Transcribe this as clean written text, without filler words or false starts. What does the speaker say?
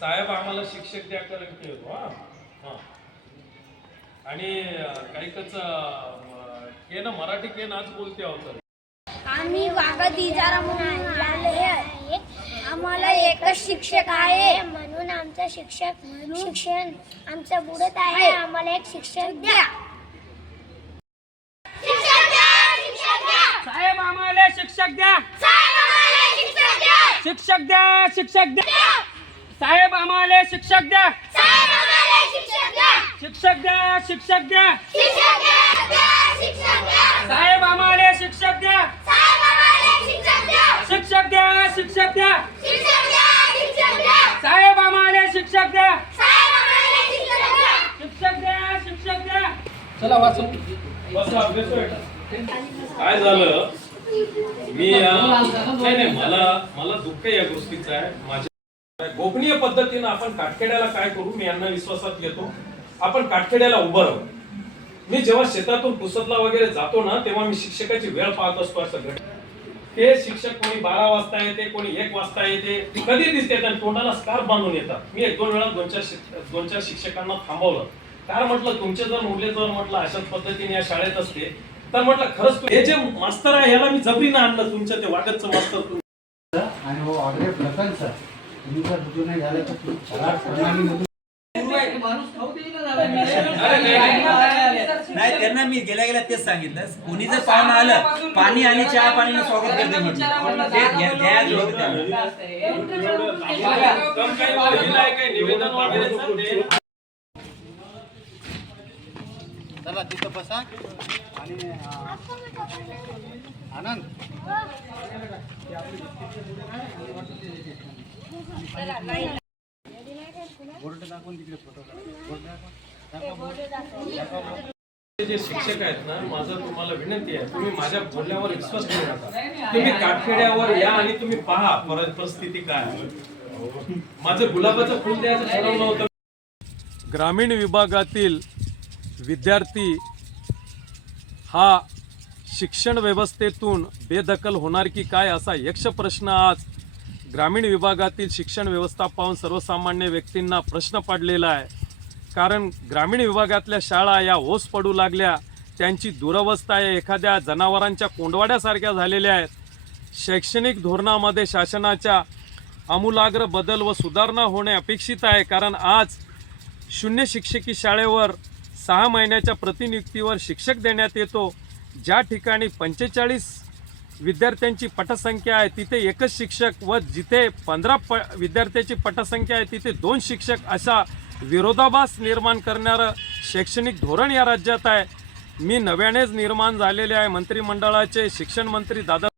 साहेब आम्हाला शिक्षक द्या करत होतो आणि काही के ना मराठी के आज बोलते आहोत आम्ही वागद इजारा म्हणून आले आहे. आम्हाला एकच शिक्षक आहे म्हणून आमचं शिक्षण आमचं बुडत आहे. आम्हाला एक शिक्षक द्या. साहेब आम्हाला शिक्षक द्या. शिक्षक द्या. शिक्षक द्या. साहेब आम्हाला शिक्षक द्या. शिक्षक द्या. शिक्षक द्या. साहेब आम्हाला शिक्षक द्या. शिक्षक द्या. शिक्षक द्या. साहेब आम्हाला शिक्षक द्या. शिक्षक द्या. शिक्षक द्या. चला वाचू काय झालं मी नाही मला दुःख या गोष्टीचं आहे. माझ्या गोपनीय पद्धतीने आपण काटखेड्याला काय करू मी यांना विश्वासात घेतो. आपण काटखेड्याला उभं राहू. मी जेव्हा शेतातून पुसतला वगैरे जातो ना तेव्हा मी शिक्षकाची वेळ पाहत असतो. असं ते शिक्षक कोणी 12 वाजता येते कोणी 1 वाजता येते ती कधी दिसते आणि तोंडाला स्कार्फ बांधून येतात. मी 1-2 वेळा 2-4 शिक्षकांना थांबवलं. काय म्हटलं तुमचे जर मुले जर म्हटलं अशाच पद्धतीने या शाळेत असते तर म्हटलं खरंच हे जे मास्तर आहे याला मी जबरीनं आणलं तुमच्या ते वागतचं मास्तर आणि हो ऑर्डर प्रकल्प सर तुम्ही जर रुजू नाही झालं तर तुम्ही करार प्रणालीमधून नाही त्यांना मी गेल्या तेच सांगितलं कोणी जर पाहुणं आलं पाणी आणि चहा पाणीने स्वागत करते म्हटलं चला तिथं बसा आणि आनंद बोर्ड दाखवून तिकडे फोटो जे शिक्षक आहेत ना माझं तुम्हाला विनंती आहे तुम्ही माझ्या बोलण्यावर विश्वास ठेवू नका. तुम्ही काटखेड्यावर या आणि तुम्ही पहा परिस्थिती काय आहे. माझं गुलाबाचं फुल द्यायचं ठरवलं होतं. ग्रामीण विभागातील विद्यार्थी हा शिक्षण व्यवस्थेतून बेदखल होणार की काय असा यक्ष प्रश्न आज ग्रामीण विभागातील शिक्षण व्यवस्था पाहून सर्वसामान्य व्यक्तींना प्रश्न पडलेला आहे. कारण ग्रामीण विभागातल्या शाळा या ओस पडू लागल्या. त्यांची दुरवस्था या एखाद्या जनावरांच्या कोंडवाड्यासारख्या झालेल्या आहेत. शैक्षणिक धोरणामध्ये शासनाच्या आमूलाग्र बदल व सुधारणा होणे अपेक्षित आहे. कारण आज शून्य शिक्षकी शाळेवर 6 महिन्याच्या प्रतिनियुक्तीवर शिक्षक देण्यात येतो. ज्या ठिकाणी 45 विद्यार्थ्यांची पटसंख्या आहे तिथे एकच शिक्षक व जिथे 15 विद्यार्थ्यांची पटसंख्या आहे तिथे 2 शिक्षक असा विरोधाभास निर्माण करणारं शैक्षणिक धोरण या राज्यात आहे. मी नव्यानेच निर्माण झालेले आहे मंत्रिमंडळाचे शिक्षण मंत्री दादा